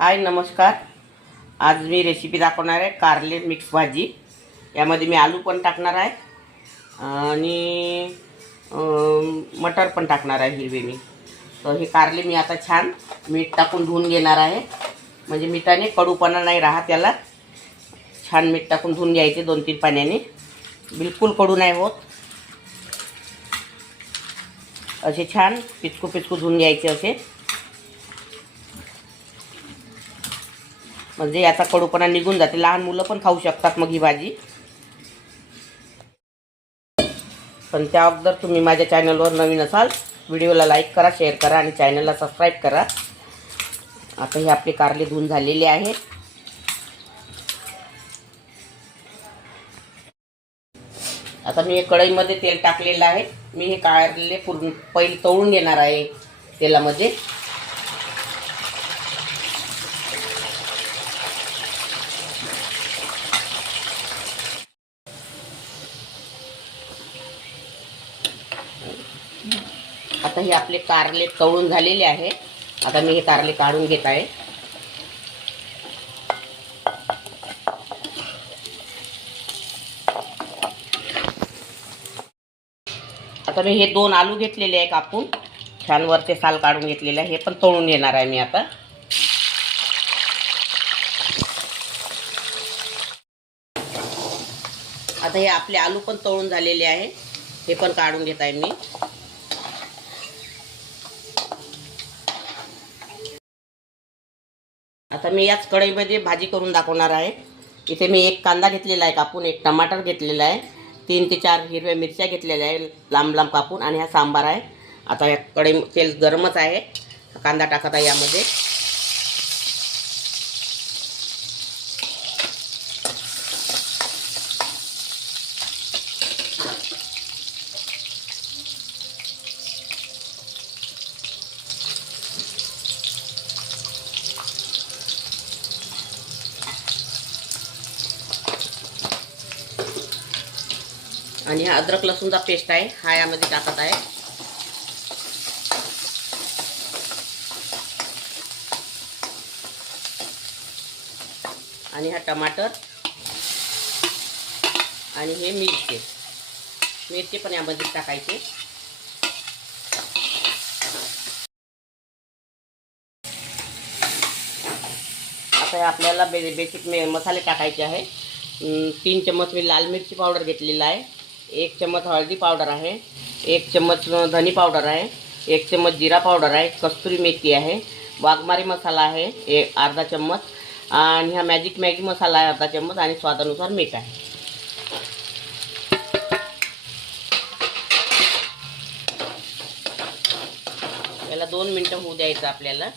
हाय नमस्कार। आज मी रेसिपी दाखवणार आहे कारले मिक्स भाजी। यामध्ये मी आलू पण टाकणार आहे आणि मटर पण टाकणार आहे हिरवे मी। तर हे कारले मी आता छान मीठ टाकून धुवून घेणार आहे, म्हणजे मिठाने कडूपणा नाही राहत त्याला। छान मीठ टाकून धुवून घ्यायचे 2-3 पाण्याने, बिलकुल कडू नाही होत। असे छान पिचकू पिचकू धुवून घ्यायचे असे, म्हणजे याचा कडूपणा निघून जाते। लहान मुलं पण खाऊ शकतात मग ही भाजी। पण त्या अगोदर तुम्ही माझ्या चॅनलवर नवीन असाल, व्हिडिओला लाईक करा, शेअर करा आणि चॅनलला सबस्क्राईब करा। आता हे आपले कारले धुवून झालेले आहे। आता मी कढईमध्ये तेल टाकलेलं आहे। मी हे कारले पहिले तळून घेणार आहे तेलामध्ये। आता हे आपले कारले तळून झालेले आहे। आता मी हे कारले काढून घेत आहे। आता मी हे 2 आलू घेतलेले आहे कापून, छान वरचे साल काढून घेतलेले आहे। हे पण तळून घेणार आहे मी आता। आता हे आपले आलू पण तळून झालेले आहे, हे पण काढून घेत आहे मी। आता मी याच कढईमध्ये भाजी करून दाखवणार आहे। इथे मी 1 कांदा घेतलेला आहे कापून, 1 टमाटर घेतलेला आहे, 3 ते 4 हिरव्या मिरच्या घेतलेल्या आहे लांब लांब कापून, आणि हा सांबार आहे। आता या कढई तेल गरमच आहे, कांदा टाकत आहे यामध्ये। आणि हा अद्रक लसूणचा पेस्ट आहे, हा यामध्ये टाकत आहे। आणि हा टमाटर आणि हे मिरची पण यामध्ये टाकायचे। आता आपल्याला बेसिक मसाले टाकायचे आहे। 3 चम्मच मी लाल मिरची पावडर घेतलेला आहे, 1 चम्मच हळदी पावडर आहे, 1 चम्मच धनी पावडर आहे, 1 चम्मच जिरा पावडर आहे, कस्तुरी मेथी आहे, वाघमारी मसाला आहे अर्धा चम्मच, आणि हा मॅगी मसाला आहे अर्धा चम्मच, आणि स्वादानुसार मीठ आहे। याला 2 मिनिटं होऊ द्यायचं आपल्याला।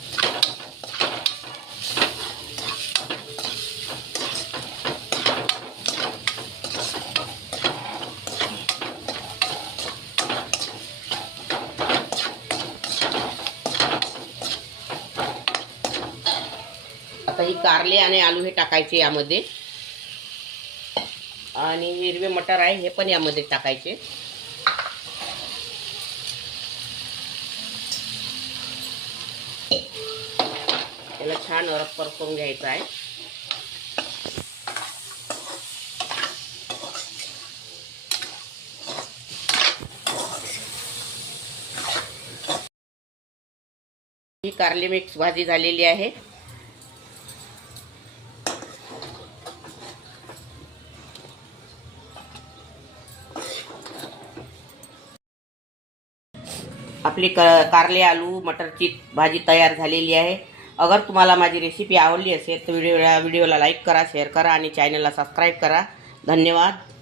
आता ही कारले आणि आलू हे टाकायचे यामध्ये, आणि हिरवे मटर आहे हे पण यामध्ये टाकायचे। याला छान रप्पर करून घ्यायचं आहे। ही कारले मिक्स भाजी झालेली आहे। आपली कारले आलू मटरची भाजी तयार झालेली आहे। अगर तुम्हाला माझी रेसिपी आवडली असेल तर व्हिडिओला लाईक करा, शेअर करा आणि चॅनलला सबस्क्राईब करा। धन्यवाद।